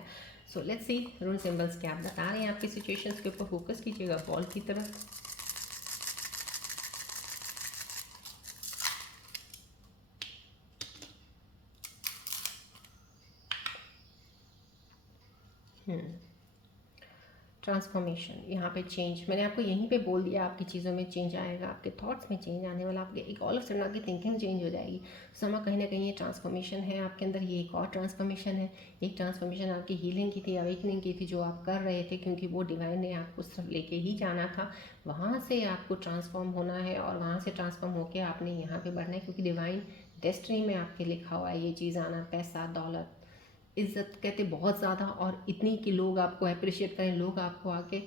सो लेट्स सी रून सिंबल्स क्या बता रहे हैं आपकी सिचुएशंस के ऊपर। फोकस कीजिएगा बॉल की तरफ। ट्रांसफॉर्मेशन, यहाँ पे चेंज, मैंने आपको यहीं पे बोल दिया, आपकी चीज़ों में चेंज आएगा, आपके थॉट्स में चेंज आने वाला, आपके एक ऑल ऑफ सडन आपकी थिंकिंग चेंज हो जाएगी। समा कहीं ना कहीं ये ट्रांसफॉर्मेशन है आपके अंदर, ये एक और ट्रांसफॉर्मेशन है। एक ट्रांसफॉर्मेशन आपकी हीलिंग की थी, अवेकनिंग की थी, जो आप कर रहे थे, क्योंकि वो डिवाइन ने आपको सिर्फ लेके ही जाना था। वहाँ से आपको ट्रांसफॉर्म होना है, और वहाँ से ट्रांसफॉर्म होकर आपने यहाँ पर बढ़ना है, क्योंकि डिवाइन डेस्टिनी में आपके लिखा हुआ है ये चीज़ आना, पैसा, दौलत, इज्जत कहते बहुत ज़्यादा, और इतनी कि लोग आपको अप्रिशिएट करें, लोग आपको आके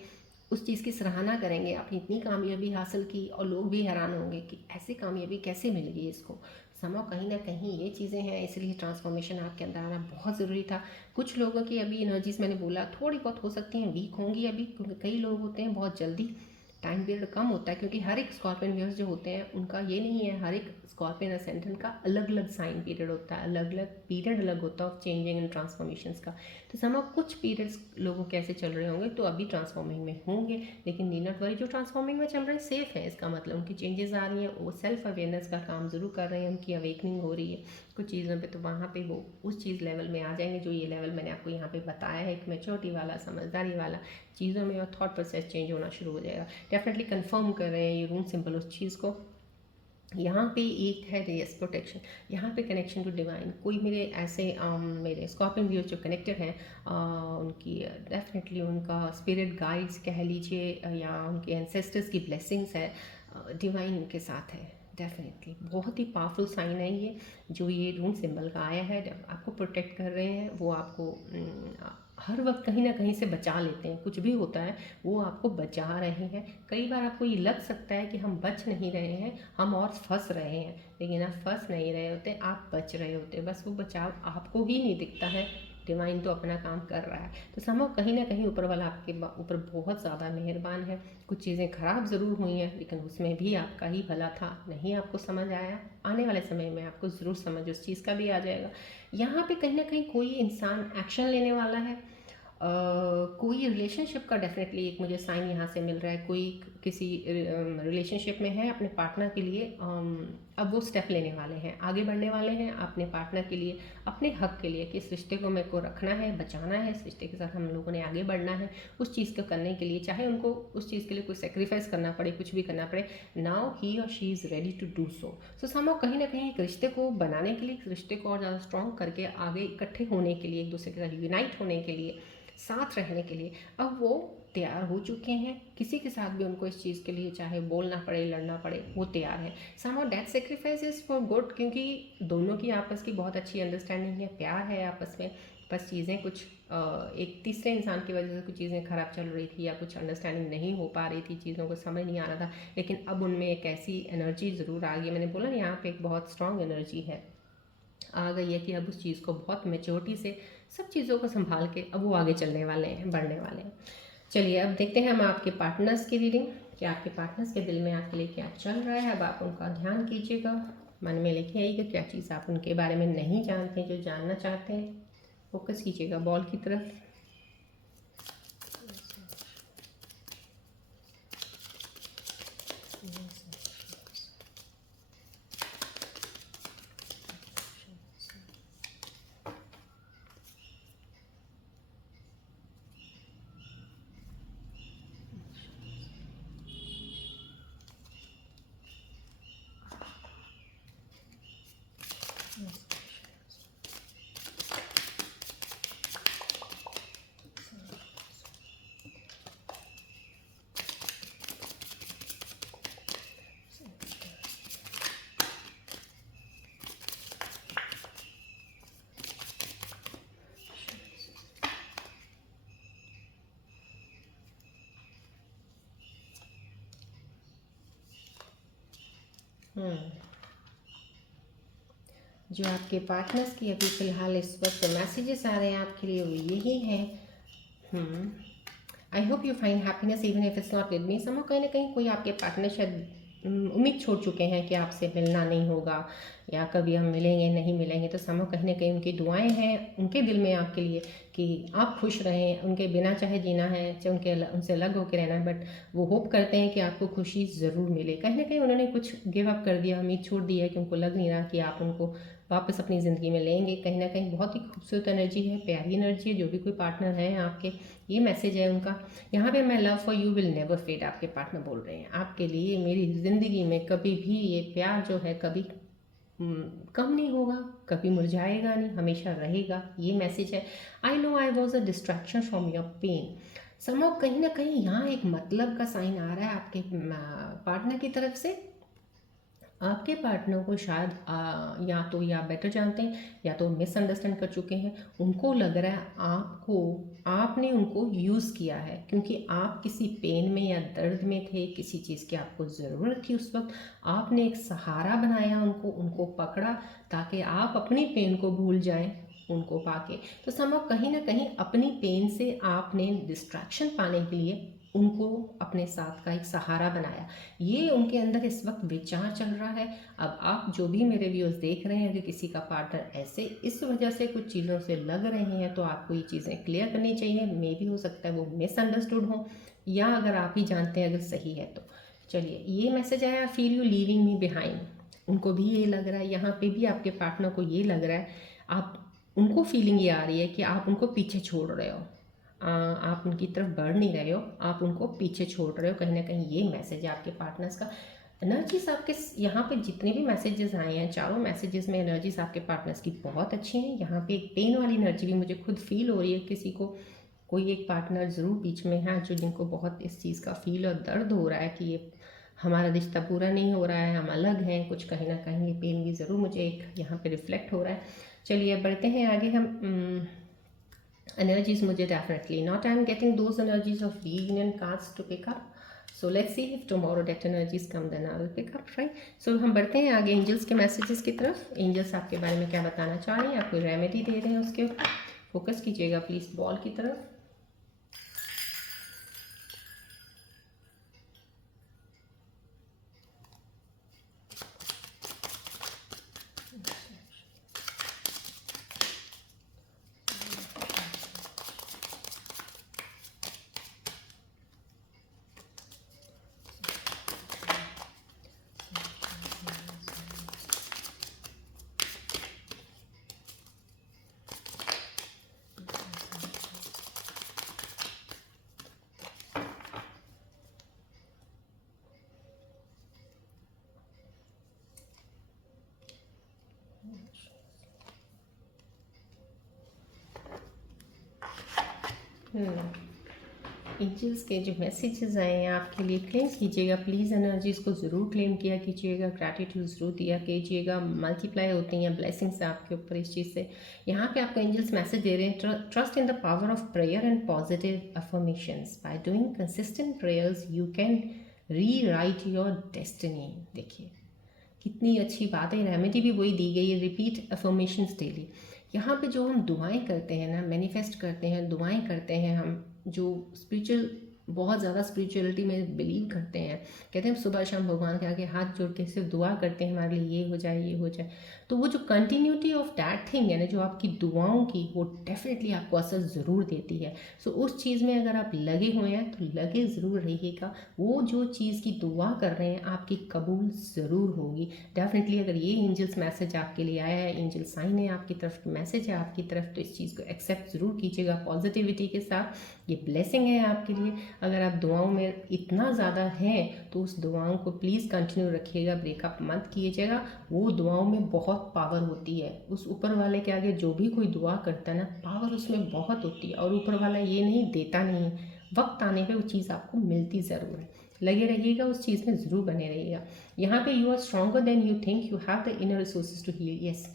उस चीज़ की सराहना करेंगे। आपने इतनी कामयाबी हासिल की और लोग भी हैरान होंगे कि ऐसी कामयाबी कैसे मिल गई इसको। समां कहीं ना कहीं ये चीज़ें हैं, इसलिए ट्रांसफॉर्मेशन आपके अंदर आना बहुत ज़रूरी था। कुछ लोगों की अभी एनर्जीज मैंने बोला थोड़ी बहुत हो सकती हैं वीक होंगी अभी, क्योंकि कई लोग होते हैं बहुत जल्दी, टाइम पीरियड कम होता है, क्योंकि हर एक स्कॉर्पियन व्यूअर्स जो होते हैं उनका ये नहीं है, हर एक स्कॉर्पियन असेंडेंट का अलग अलग साइन पीरियड होता है, अलग अलग पीरियड अलग होता है ऑफ चेंजिंग एंड ट्रांसफॉर्मेशंस का। तो समा कुछ पीरियड्स लोगों के ऐसे चल रहे होंगे तो अभी ट्रांसफॉर्मिंग में होंगे, लेकिन नी नॉट वरी, जो ट्रांसफॉर्मिंग में चल रहे हैं सेफ है, इसका मतलब उनकी चेंजेस आ रही हैं, वो सेल्फ अवेयरनेस का काम ज़रूर कर रहे हैं, उनकी अवेकनिंग हो रही है कुछ चीज़ों पे, तो वहाँ पे वो उस चीज़ लेवल में आ जाएंगे जो ये लेवल मैंने आपको यहाँ पे बताया है, एक मैच्योरिटी वाला, समझदारी वाला, चीज़ों में और थॉट प्रोसेस चेंज होना शुरू हो जाएगा। डेफिनेटली कंफर्म कर रहे हैं ये रून सिंबल उस चीज़ को। यहाँ पे एक है रेस प्रोटेक्शन, यहाँ पे कनेक्शन टू डिवाइन। कोई मेरे ऐसे मेरे स्कॉर्पियन व्यूअर्स जो कनेक्टेड हैं, उनकी डेफिनेटली उनका स्पिरिट गाइड्स कह लीजिए, या उनके एंसेस्टर्स की ब्लेसिंग्स है, डिवाइन उनके साथ है। डेफिनेटली बहुत ही पावरफुल साइन है ये, जो ये रून सिंबल का आया है, आपको प्रोटेक्ट कर रहे हैं, वो आपको हर वक्त कहीं ना कहीं से बचा लेते हैं, कुछ भी होता है वो आपको बचा रहे हैं। कई बार आपको ये लग सकता है कि हम बच नहीं रहे हैं, हम और फंस रहे हैं, लेकिन आप फंस नहीं रहे होते, आप बच रहे होते, बस वो बचाव आपको ही नहीं दिखता है, डिवाइन तो अपना काम कर रहा है। तो संभव कहीं ना कहीं ऊपर वाला आपके ऊपर बहुत ज़्यादा मेहरबान है। कुछ चीज़ें खराब ज़रूर हुई हैं, लेकिन उसमें भी आपका ही भला था, नहीं आपको समझ आया, आने वाले समय में आपको ज़रूर समझ उस चीज़ का भी आ जाएगा। यहाँ पे कहीं ना कहीं कोई इंसान एक्शन लेने वाला है, कोई रिलेशनशिप का डेफिनेटली एक मुझे साइन यहाँ से मिल रहा है। कोई किसी रिलेशनशिप में है अपने पार्टनर के लिए, अब वो स्टेप लेने वाले हैं, आगे बढ़ने वाले हैं अपने पार्टनर के लिए, अपने हक के लिए, कि इस रिश्ते को मेरे को रखना है, बचाना है, इस रिश्ते के साथ हम लोगों ने आगे बढ़ना है। उस चीज़ को करने के लिए, चाहे उनको उस चीज़ के लिए कोई सेक्रीफाइस करना पड़े, कुछ भी करना पड़े, नाउ ही और she is ready to do so somehow कहीं ना कहीं एक रिश्ते को बनाने के लिए, एक रिश्ते को और ज़्यादा स्ट्रॉन्ग करके आगे इकट्ठे होने के लिए, एक दूसरे के साथ यूनाइट होने के लिए, साथ रहने के लिए अब वो तैयार हो चुके हैं। किसी के साथ भी उनको इस चीज़ के लिए चाहे बोलना पड़े, लड़ना पड़े, वो तैयार है। Somehow that sacrifice is for good, क्योंकि दोनों की आपस की बहुत अच्छी अंडरस्टैंडिंग है, प्यार है आपस में। बस चीज़ें कुछ एक तीसरे इंसान की वजह से कुछ चीज़ें ख़राब चल रही थी, या कुछ अंडरस्टैंडिंग नहीं हो पा रही थी, चीज़ों को समझ नहीं आ रहा था, लेकिन अब उनमें एक ऐसी एनर्जी ज़रूर आ गई। मैंने बोला ना यहाँ पे एक बहुत स्ट्रॉन्ग एनर्जी है, आ गई है, कि अब उस चीज़ को बहुत मेच्योरिटी से सब चीज़ों को संभाल के अब वो आगे चलने वाले हैं, बढ़ने वाले हैं। चलिए अब देखते हैं हम आपके पार्टनर्स की रीडिंग, कि आपके पार्टनर्स के दिल में आपके लिए क्या चल रहा है। अब आप उनका ध्यान कीजिएगा, मन में लेके आइएगा क्या चीज़ आप उनके बारे में नहीं जानते, जो जानना चाहते हैं। फोकस कीजिएगा बॉल की तरफ। हम्म, जो आपके पार्टनर्स की अभी फ़िलहाल इस वक्त मैसेजेस आ रहे हैं आपके लिए वो यही है। I hope you find happiness even if it's not with me. समझो कहीं ना कहीं कोई आपके पार्टनर शायद उम्मीद छोड़ चुके हैं कि आपसे मिलना नहीं होगा या कभी हम मिलेंगे नहीं मिलेंगे, तो समझो कहीं ना कहीं उनकी दुआएं हैं उनके दिल में आपके लिए कि आप खुश रहें, उनके बिना चाहे जीना है चाहे उनसे अलग होकर रहना है, बट वो होप करते हैं कि आपको खुशी ज़रूर मिले। कहीं ना कहीं उन्होंने कुछ गिव अप कर दिया, उम्मीद छोड़ दी है कि उनको लग नहीं रहा कि आप उनको वापस अपनी ज़िंदगी में लेंगे। कहीं ना कहीं बहुत ही खूबसूरत एनर्जी है, प्यारी एनर्जी है। जो भी कोई पार्टनर है आपके, ये मैसेज है उनका यहाँ पे। My love for you will never fade, आपके पार्टनर बोल रहे हैं आपके लिए मेरी ज़िंदगी में कभी भी ये प्यार जो है कभी कम नहीं होगा, कभी मुरझाएगा नहीं, हमेशा रहेगा, ये मैसेज है। I know I was a distraction from your pain. समझो कहीं ना कहीं यहाँ एक मतलब का साइन आ रहा है आपके पार्टनर की तरफ से। आपके पार्टनर को शायद या बेटर जानते हैं या तो मिसअंडरस्टैंड कर चुके हैं। उनको लग रहा है आपने उनको यूज़ किया है, क्योंकि आप किसी पेन में या दर्द में थे, किसी चीज़ की आपको ज़रूरत थी उस वक्त। आपने एक सहारा बनाया उनको पकड़ा ताकि आप अपनी पेन को भूल जाएं उनको पाके। तो समझो कहीं ना कहीं अपनी पेन से आपने डिस्ट्रैक्शन पाने के लिए उनको अपने साथ का एक सहारा बनाया। ये उनके अंदर इस वक्त विचार चल रहा है। अब आप जो भी मेरे व्यूअर्स देख रहे हैं, अगर किसी का पार्टनर ऐसे इस वजह से कुछ चीज़ों से लग रहे हैं तो आपको ये चीज़ें क्लियर करनी चाहिए। मे भी हो सकता है वो मिसअंडरस्टूड हो, या अगर आप ही जानते हैं अगर सही है तो। चलिए, ये मैसेज आया, feel you leaving me behind. उनको भी ये लग रहा है, यहाँ पे भी आपके पार्टनर को ये लग रहा है, आप उनको फीलिंग ये आ रही है कि आप उनको पीछे छोड़ रहे हो। आप उनकी तरफ बढ़ नहीं रहे हो, आप उनको पीछे छोड़ रहे हो। कहीं ना कहीं ये मैसेज है आपके पार्टनर्स का। एनर्जीज आपके यहाँ पे जितने भी मैसेजेस आए हैं, चारों मैसेजेस में एनर्जीज आपके पार्टनर्स की बहुत अच्छी हैं। यहाँ पे एक पेन वाली एनर्जी भी मुझे खुद फील हो रही है। किसी को कोई एक पार्टनर ज़रूर बीच में है जो जिनको बहुत इस चीज़ का फील और दर्द हो रहा है कि ये हमारा रिश्ता पूरा नहीं हो रहा है, हम अलग हैं कुछ। कहीं ना कहीं ये पेन भी ज़रूर मुझे एक यहाँ पे रिफ्लेक्ट हो रहा है। चलिए बढ़ते हैं आगे हम। energies मुझे definitely not, I'm getting those energies of reunion cards to pick up. So let's see if tomorrow that energies come, then I will pick up, right? So हम बढ़ते हैं आगे एंजल्स के मैसेजेस की तरफ। एंजल्स आपके बारे में क्या बताना चाह रहे हैं, आपको रेमेडी दे रहे हैं, उसके ऊपर फोकस कीजिएगा प्लीज़ बॉल की तरफ। एंजल्स के जो मैसेजेस आए हैं आपके लिए, क्लेम कीजिएगा प्लीज़। एनर्जीज़ को ज़रूर क्लेम किया कीजिएगा, ग्रैटिट्यूड ज़रूर दिया कीजिएगा। मल्टीप्लाई होती हैं ब्लेसिंग्स आपके ऊपर इस चीज़ से। यहाँ पे आपको एंजल्स मैसेज दे रहे हैं, trust in the power of prayer and positive affirmations. By doing consistent prayers you can री राइट योर डेस्टिनी। देखिए कितनी अच्छी बात है। रेमेडी भी वही दी गई है, रिपीट अफर्मेशंस डेली। यहाँ पे जो हम दुआएं करते हैं ना, मैनिफेस्ट करते हैं, दुआएं करते हैं, हम जो स्पिरिचुअल बहुत ज़्यादा स्पिरिचुअलिटी में बिलीव करते हैं, कहते हैं सुबह शाम भगवान के आगे हाथ जोड़ के सिर्फ दुआ करते हैं हमारे लिए ये हो जाए ये हो जाए, तो वो जो कंटिन्यूटी ऑफ दैट थिंग है ना, जो आपकी दुआओं की, वो डेफिनेटली आपको असर ज़रूर देती है। सो उस चीज़ में अगर आप लगे हुए हैं तो लगे ज़रूर रहिएगा। वो जो चीज़ की दुआ कर रहे हैं आपकी कबूल ज़रूर होगी डेफिनेटली। अगर ये एंजल्स मैसेज आपके लिए आया है, एंजल साइन है आपकी तरफ, मैसेज है आपकी तरफ, तो इस चीज़ को एक्सेप्ट ज़रूर कीजिएगा पॉजिटिविटी के साथ। ये ब्लेसिंग है आपके लिए। अगर आप दुआओं में इतना ज़्यादा हैं तो उस दुआओं को प्लीज़ कंटिन्यू रखिएगा, ब्रेकअप मत कीजिएगा। वो दुआओं में बहुत पावर होती है। उस ऊपर वाले के आगे जो भी कोई दुआ करता है ना, पावर उसमें बहुत होती है, और ऊपर वाला ये नहीं देता नहीं है, वक्त आने पे वो चीज़ आपको मिलती ज़रूर है। लगे रहिएगा, उस चीज़ में ज़रूर बने रहिएगा। यहाँ पे you are stronger than you think, you have the inner resources to heal. Yes,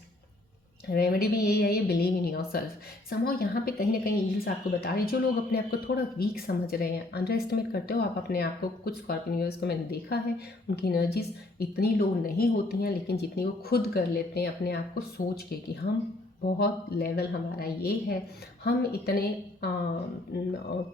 remedy भी यही है, ये believe in yourself. Somehow यहाँ पे कहीं ना कहीं एंजल्स आपको बता रहे हैं, जो लोग अपने आप को थोड़ा वीक समझ रहे हैं, अंडर एस्टिमेट करते हो आप अपने आप को, कुछ स्कॉर्पियंस को मैंने देखा है, उनकी एनर्जीज इतनी लो नहीं होती हैं, लेकिन जितनी वो खुद कर लेते हैं अपने आप को सोच के कि हम बहुत लेवल हमारा ये है, हम इतने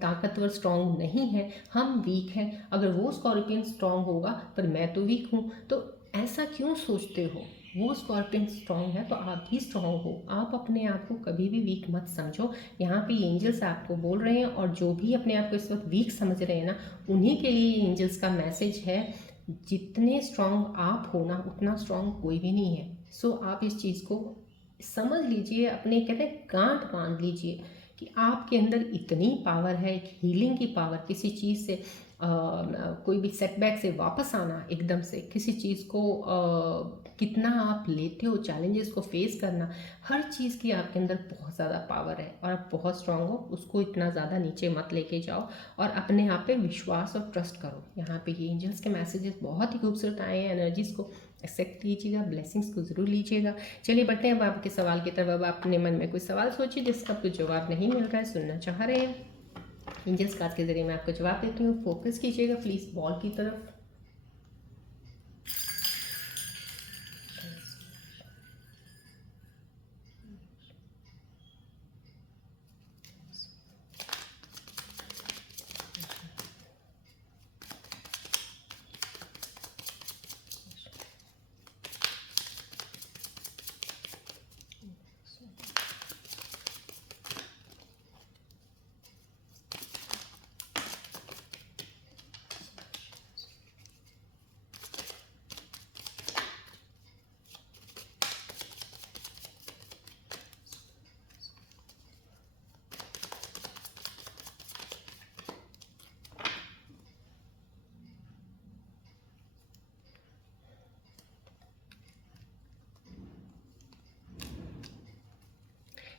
ताकतवर स्ट्रांग नहीं हैं, हम वीक हैं, अगर वो स्कॉर्पियन स्ट्रांग होगा पर मैं तो वीक हूँ, तो ऐसा क्यों सोचते हो? वो स्कॉर्पियन स्ट्रांग है तो आप भी स्ट्रांग हो। आप अपने आप को कभी भी वीक मत समझो। यहाँ पे एंजल्स आपको बोल रहे हैं, और जो भी अपने आप को इस वक्त वीक समझ रहे हैं ना, उन्हीं के लिए एंजल्स का मैसेज है, जितने स्ट्रांग आप हो ना, उतना स्ट्रांग कोई भी नहीं है। सो आप इस चीज़ को समझ लीजिए, अपने कहते हैं गांठ बांध लीजिए कि आपके अंदर इतनी पावर है, एक हीलिंग की पावर, किसी चीज़ से कोई भी सेटबैक से वापस आना, एकदम से किसी चीज़ को कितना आप लेते हो, चैलेंजेस को फेस करना, हर चीज़ की आपके अंदर बहुत ज़्यादा पावर है और आप बहुत स्ट्रांग हो। उसको इतना ज़्यादा नीचे मत लेके जाओ और अपने आप पे विश्वास और ट्रस्ट करो। यहाँ पे ये एंजल्स के मैसेजेस बहुत ही खूबसूरत आए हैं, एनर्जीज़ को एक्सेप्ट कीजिएगा, ब्लेसिंग्स को ज़रूर लीजिएगा। चलिए बढ़ते हैं अब आपके सवाल की तरफ। अब आप अपने मन में कोई सवाल सोचिए जिसका आपको जवाब नहीं मिल रहा है, सुनना चाह रहे हैं। एंजल्स कार्ड के जरिए मैं आपको जवाब देती हूँ। फोकस कीजिएगा प्लीज़ बॉल की तरफ।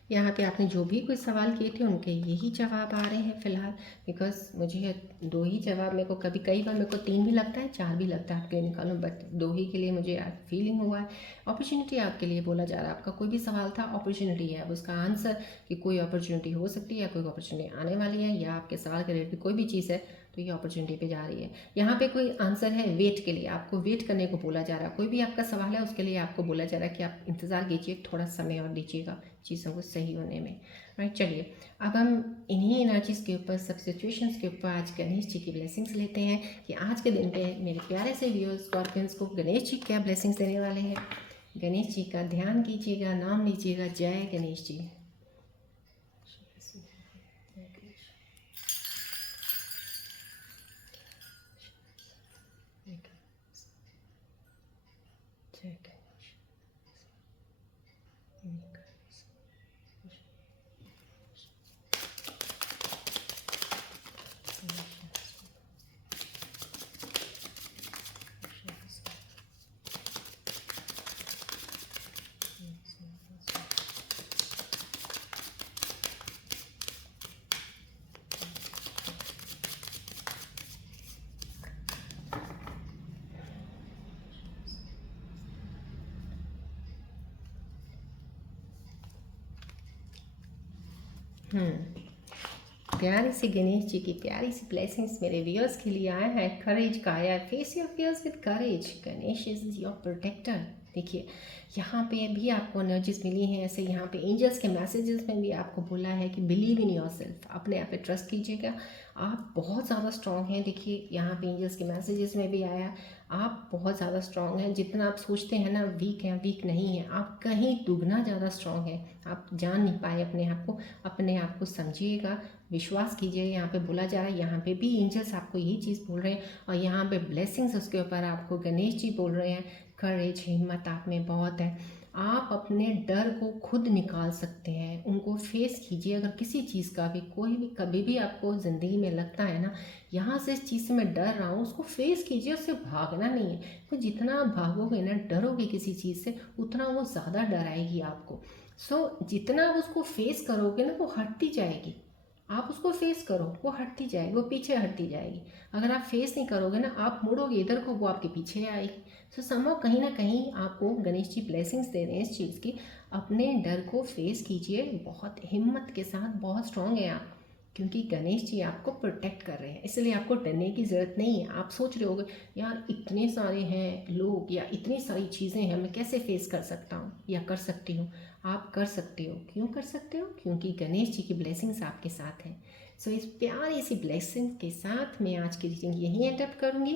यहाँ पे आपने जो भी कोई सवाल किए थे उनके यही जवाब आ रहे हैं फ़िलहाल, बिकॉज मुझे दो ही जवाब, मेरे को कभी कई बार मेरे को तीन भी लगता है, चार भी लगता है आपके लिए निकालूं, बट दो ही के लिए मुझे फीलिंग हुआ है। अपॉर्चुनिटी आपके लिए बोला जा रहा है, आपका कोई भी सवाल था अपॉर्चुनिटी है, अब उसका आंसर कि कोई अपॉर्चुनिटी हो सकती है या कोई अपॉर्चुनिटी आने वाली है, या आपके सवाल के रिलेटेड कोई भी चीज़ है तो ये अपॉर्चुनिटी पे जा रही है। यहाँ पे कोई आंसर है वेट के लिए, आपको वेट करने को बोला जा रहा है। कोई भी आपका सवाल है उसके लिए आपको बोला जा रहा है कि आप इंतज़ार कीजिए, थोड़ा समय और दीजिएगा चीज़ों को सही होने में। राइट, चलिए अब हम इन्हीं एनर्जीज़ के ऊपर, सब सिचुएशंस के ऊपर आज गणेश जी की ब्लेसिंग्स लेते हैं कि आज के दिन पे मेरे प्यारे से व्यूअर्स स्कॉर्पियंस को गणेश जी क्या ब्लेसिंग्स देने वाले हैं। गणेश जी का ध्यान कीजिएगा, नाम लीजिएगा, जय गणेश जी। प्यारी सी गणेश जी की प्यारी सी ब्लेसिंग्स मेरे व्यूअर्स के लिए आया है। करेज का आया है, face your fears with courage, Ganesh is your protector. देखिए यहाँ पे भी आपको एनर्जीज मिली हैं, ऐसे यहाँ पे एंजल्स के मैसेजेस में भी आपको बोला है कि बिलीव इन योर सेल्फ, अपने आप पे ट्रस्ट कीजिएगा, आप बहुत ज़्यादा स्ट्रांग हैं। देखिए यहाँ पे एंजल्स के मैसेजेस में भी आया, आप बहुत ज़्यादा स्ट्रांग हैं। जितना आप सोचते हैं ना वीक हैं, वीक नहीं हैं, आप कहीं दुगना ज़्यादा स्ट्रांग हैं। आप जान नहीं पाए अपने आप को समझिएगा, विश्वास कीजिए। यहाँ पे बोला जा रहा है, यहाँ पे भी एंजल्स आपको यही चीज़ बोल रहे हैं, और यहाँ पे ब्लेसिंग्स उसके ऊपर आपको गणेश जी बोल रहे हैं। करेज, हिम्मत आप में बहुत है, आप अपने डर को खुद निकाल सकते हैं, उनको फेस कीजिए। अगर किसी चीज़ का भी, कोई भी, कभी भी आपको ज़िंदगी में लगता है ना यहाँ से इस चीज़ से मैं डर रहा हूँ, उसको फेस कीजिए, उससे भागना नहीं है। तो जितना आप भागोगे ना, डरोगे किसी चीज़ से, उतना वो ज़्यादा डराएगी आपको। सो जितना आप उसको फेस करोगे ना, वो हटती जाएगी। आप उसको फेस करो, वो हटती जाएगी, वो पीछे हटती जाएगी। अगर आप फेस नहीं करोगे ना, आप मुड़ोगे इधर को, वो आपके पीछे आएगी। सो समझो कहीं ना कहीं आपको गणेश जी ब्लेसिंग्स दे रहे हैं इस चीज़ की। अपने डर को फेस कीजिए बहुत हिम्मत के साथ, बहुत स्ट्रांग है आप, क्योंकि गणेश जी आपको प्रोटेक्ट कर रहे हैं, इसलिए आपको डरने की ज़रूरत नहीं है। आप सोच रहे होगे यार इतने सारे हैं लोग या इतनी सारी चीज़ें हैं, मैं कैसे फेस कर सकता हूँ या कर सकती हूँ। आप कर सकते हो। क्यों कर सकते हो? क्योंकि गणेश जी की ब्लेसिंग्स आपके साथ हैं। सो इस प्यारी सी ब्लेसिंग के साथ मैं आज की रीडिंग यहीं एंड अप करूँगी।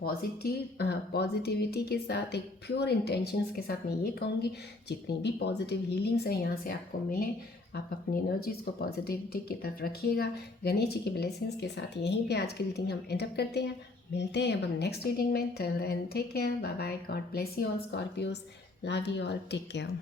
पॉजिटिविटी के साथ, एक प्योर इंटेंशंस के साथ मैं ये कहूँगी, जितनी भी पॉजिटिव हीलिंग्स हैं यहाँ से आपको मिलें, आप अपनी एनर्जीज़ को पॉजिटिविटी की तरफ रखिएगा। गणेश जी की ब्लेसिंग्स के साथ यहीं पे आज की रीडिंग हम एंड अप करते हैं। मिलते हैं अब हम नेक्स्ट रीडिंग में। Till then take care, bye bye, God bless you all Scorpios, love you all, take care.